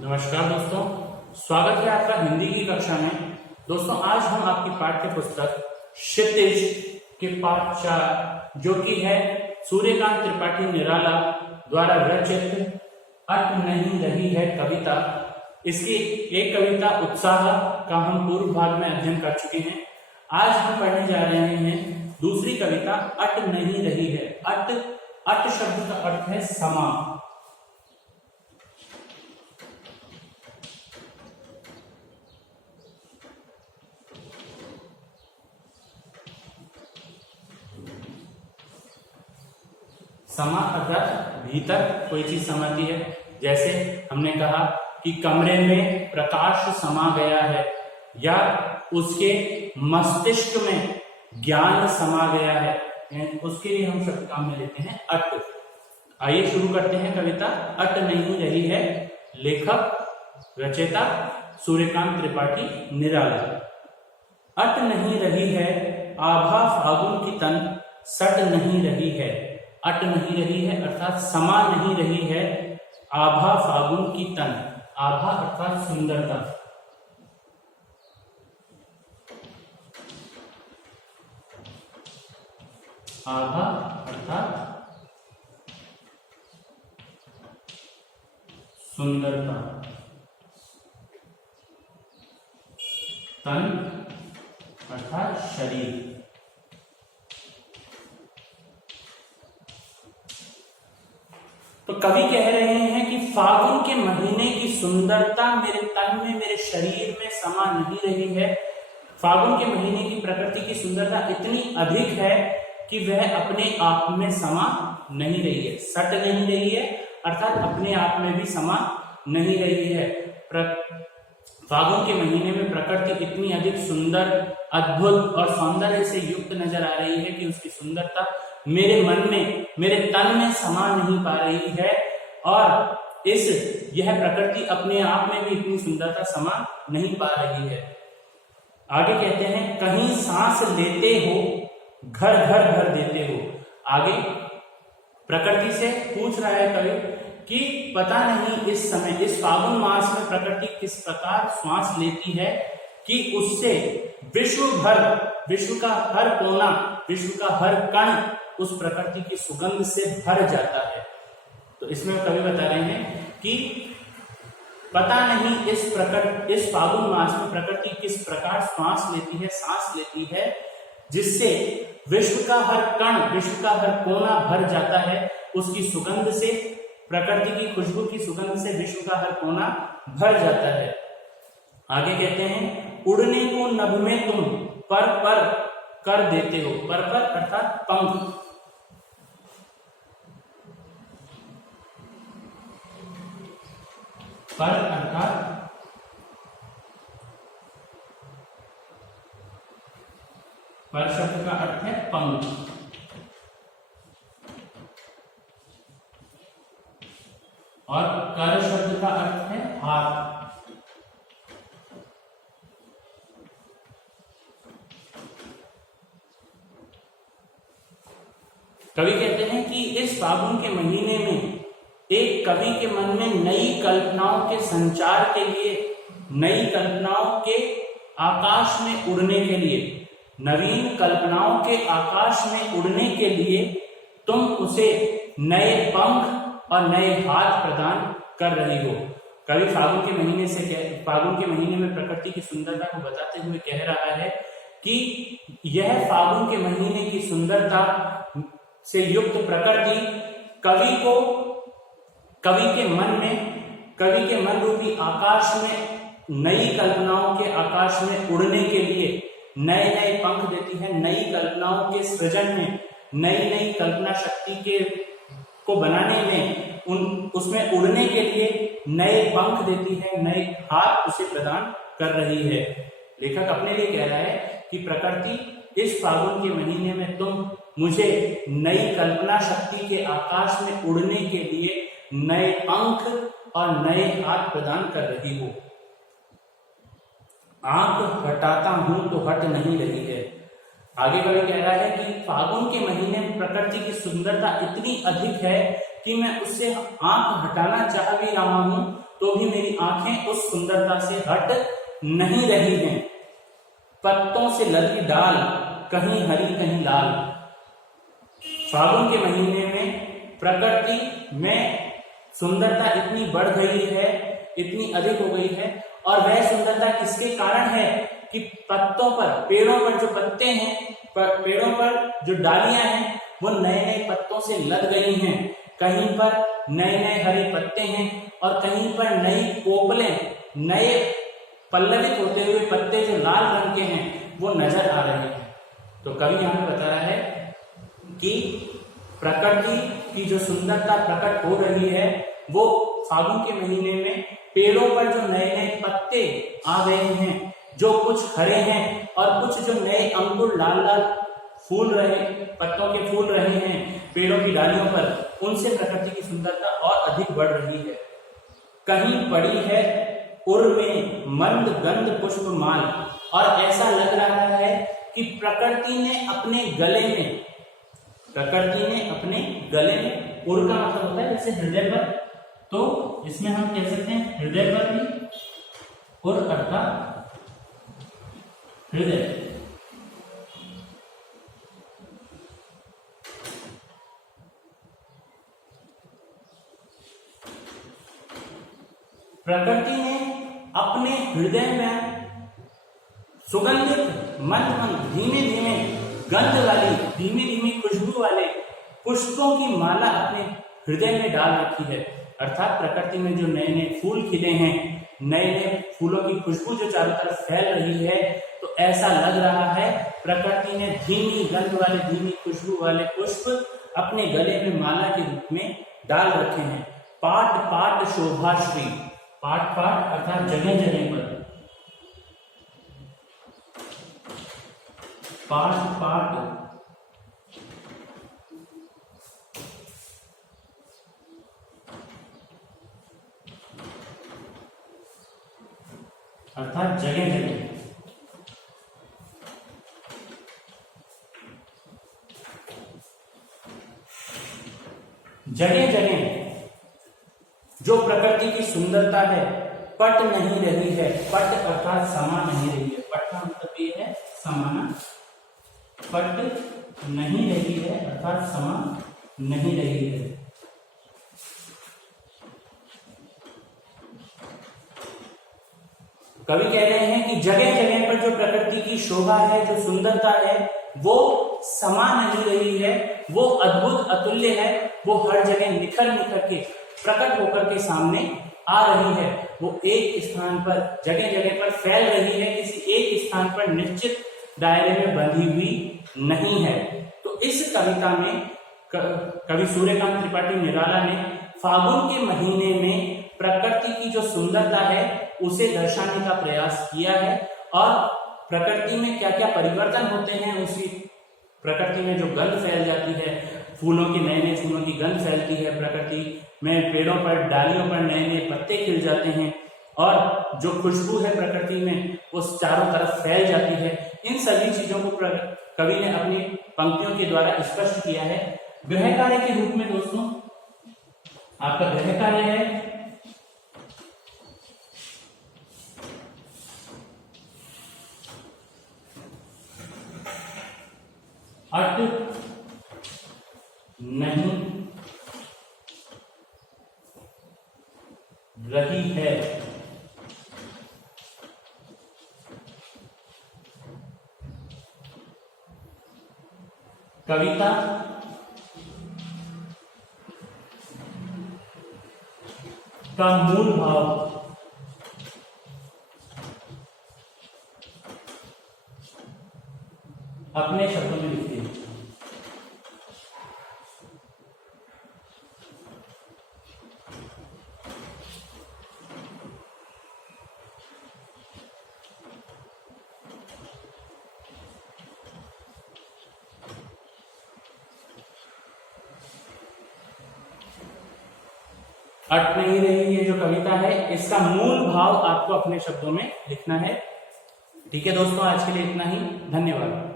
नमस्कार दोस्तों, स्वागत है आपका हिंदी की कक्षा में। दोस्तों, आज हम आपकी पाठ्य पुस्तक क्षितिज के पाठ 4 जो कि है सूर्यकांत त्रिपाठी निराला द्वारा रचित अट नहीं रही है कविता, इसकी एक कविता उत्साह का हम पूर्व भाग में अध्ययन कर चुके हैं। आज हम पढ़ने जा रहे हैं दूसरी कविता अट नहीं रही है। अट शब्द का अर्थ है समा। समा अर्थात भीतर कोई चीज समाती है। जैसे हमने कहा कि कमरे में प्रकाश समा गया है या उसके मस्तिष्क में ज्ञान समा गया है, उसके लिए हम शब्द काम में लेते हैं अट। आइए शुरू करते हैं कविता अट नहीं रही है। लेखक रचयिता सूर्यकांत त्रिपाठी निराला। अट नहीं रही है आभा फागुन की तन सट नहीं रही है। अट नहीं रही है अर्थात समा नहीं रही है आभा फागुन की तन। आभा अर्थात सुंदरता। आभा अर्थात सुंदरता। तन अर्थात शरीर। तो कवि कह रहे हैं कि फागुन के महीने की सुंदरता मेरे तन में, मेरे शरीर में समा नहीं रही है। फागुन के महीने की प्रकृति की सुंदरता इतनी अधिक है कि वह अपने आप में समा नहीं रही है, सट नहीं रही है अर्थात अपने आप में भी समा नहीं रही है। फागुन के महीने में प्रकृति इतनी अधिक सुंदर, अद्भुत और सौंदर्य से युक्त नजर आ रही है कि उसकी सुंदरता मेरे मन में, मेरे तन में समा नहीं पा रही है। और यह प्रकृति अपने आप में भी इतनी सुंदरता समा नहीं पा रही है। आगे कहते हैं कहीं सांस लेते हो घर घर भर देते हो। आगे प्रकृति से पूछ रहा है कवि कि पता नहीं इस समय, इस फागुन मास में प्रकृति किस प्रकार श्वास लेती है कि उससे विश्व भर, विश्व का हर कोना, विश्व का हर कण उस प्रकृति की सुगंध से भर जाता है। तो इसमें कवि बता रहे हैं कि पता नहीं इस फागुन मास में प्रकृति किस प्रकार श्वास लेती है, सांस लेती है, जिससे विश्व का हर कण, विश्व का हर कोना भर जाता है उसकी सुगंध से। प्रकृति की खुशबू की सुगंध से विश्व का हर कोना भर जाता है। आगे कहते हैं उड़ने को नभ में तुम पर पर कर देते हो। पर पर अर्थात पंख। पर अर्थात पर शब्द का अर्थ है पंख और कर शब्द का अर्थ है हाथ। कवि कहते हैं कि इस फागुन के महीने में एक कवि के मन में नई कल्पनाओं के संचार के लिए, नई कल्पनाओं के आकाश में उड़ने के लिए, नवीन कल्पनाओं के आकाश में उड़ने के लिए तुम उसे नए पंख और नए हाथ प्रदान कर रही हो। कवि फागुन के महीने में प्रकृति की सुंदरता को बताते हुए कह रहा है कि यह फागुन के महीने की सुंदरता से युक्त प्रकृति कवि के मन रूपी आकाश में, नई कल्पनाओं के आकाश में उड़ने के लिए नए नए पंख देती है। नई कल्पनाओं के सृजन में, नई नई कल्पना शक्ति को बनाने में, उसमें उड़ने के लिए नए पंख देती है, नए हाथ उसे प्रदान कर रही है। लेखक अपने लिए कह रहा है कि प्रकृति इस फागुन के महीने में तुम मुझे नई कल्पना शक्ति के आकाश में उड़ने के लिए नए पंख और नए हाथ प्रदान कर रही हो। आंख हटाता हूं तो हट नहीं रही है। आगे कवि कह रहा है कि फागुन के महीने में प्रकृति की सुंदरता इतनी अधिक है कि मैं उससे आंख हटाना चाह भी रहा हूं तो भी मेरी आंखें उस सुंदरता से हट नहीं रही हैं। पत्तों से लदी डाल, कहीं हरी कहीं लाल। फागुन के महीने में प्रकृति में सुंदरता इतनी बढ़ गई है, इतनी अधिक हो गई है, और वह सुंदरता किसके कारण है कि पत्तों पर, पेड़ों पर जो पत्ते हैं, पेड़ों पर जो डालियां हैं वो नए नए पत्तों से लद गई हैं। कहीं पर नए नए हरे पत्ते हैं और कहीं पर नई कोपलें, नए पल्लवित होते हुए पत्ते जो लाल रंग के हैं वो नजर आ रहे हैं। तो कवि यहाँ पे बता रहा है कि प्रकृति की जो सुंदरता प्रकट हो रही है वो फागुन के महीने में पेड़ों पर जो नए नए पत्ते आ गए हैं, जो कुछ हरे हैं और कुछ जो नए अंकुर लाल लाल फूल रहे, पत्तों के फूल रहे हैं पेड़ों की डालियों पर, उनसे प्रकृति की सुंदरता और अधिक बढ़ रही है। कहीं पड़ी है उर में मंद गंध पुष्प माल, और ऐसा लग रहा है कि प्रकृति ने अपने गले में, उर का मतलब होता है जैसे हृदय पर, तो इसमें हम कह सकते हैं हृदय पर भी, उर अर्थात हृदय, प्रकृति ने अपने हृदय में सुगंधित मंद मंद धीमे धीमे गंध वाली, धीमी धीमी खुशबू वाले पुष्पों की माला अपने हृदय में डाल रखी है। अर्थात प्रकृति में जो नए नए फूल खिले हैं, नए नए फूलों की खुशबू जो चारों तरफ फैल रही है, तो ऐसा लग रहा है प्रकृति ने धीमी गंध वाले, धीमी खुशबू वाले पुष्प अपने गले में माला के रूप में डाल रखे हैं। पाट पाट शोभाश्री, पाट पाट अर्थात जगह जगह पर, पाट पाट अर्थात जगह जगह, जगह जगह जो प्रकृति की सुंदरता है पट नहीं रही है। पट अर्थात समा नहीं रही है। पट का मतलब ये है समाना, पट नहीं रही है अर्थात समा नहीं रही है। कवि कह रहे हैं कि जगह जगह पर जो प्रकृति की शोभा है, जो सुंदरता है, वो समा नहीं रही है, वो अद्भुत अतुल्य है, वो हर जगह निखर निखर के प्रकट होकर के सामने आ रही है। वो एक स्थान पर, जगह जगह पर फैल रही है, किसी एक स्थान पर निश्चित दायरे में बंधी हुई नहीं है। तो इस कविता में कवि सूर्यकांत त्रिपाठी निराला ने फागुन के महीने में प्रकृति की जो सुंदरता है उसे दर्शाने का प्रयास किया है, और प्रकृति में क्या क्या परिवर्तन होते हैं, उसी प्रकृति में जो गंध फैल जाती है, फूलों की, नए नए फूलों की गंध फैलती है, प्रकृति में पेड़ों पर, डालियों पर नए नए पत्ते खिल जाते हैं, और जो खुशबू है प्रकृति में वो चारों तरफ फैल जाती है। इन सभी चीजों को कवि ने अपनी पंक्तियों के द्वारा स्पष्ट किया है। गृह कार्य के रूप में दोस्तों आपका गृह कार्य है अट नहीं रही है। कविता का मूल भाव अपने शब्दों में लिखिए। अट नहीं रही ये जो कविता है, इसका मूल भाव आपको अपने शब्दों में लिखना है। ठीक है दोस्तों, आज के लिए इतना ही। धन्यवाद।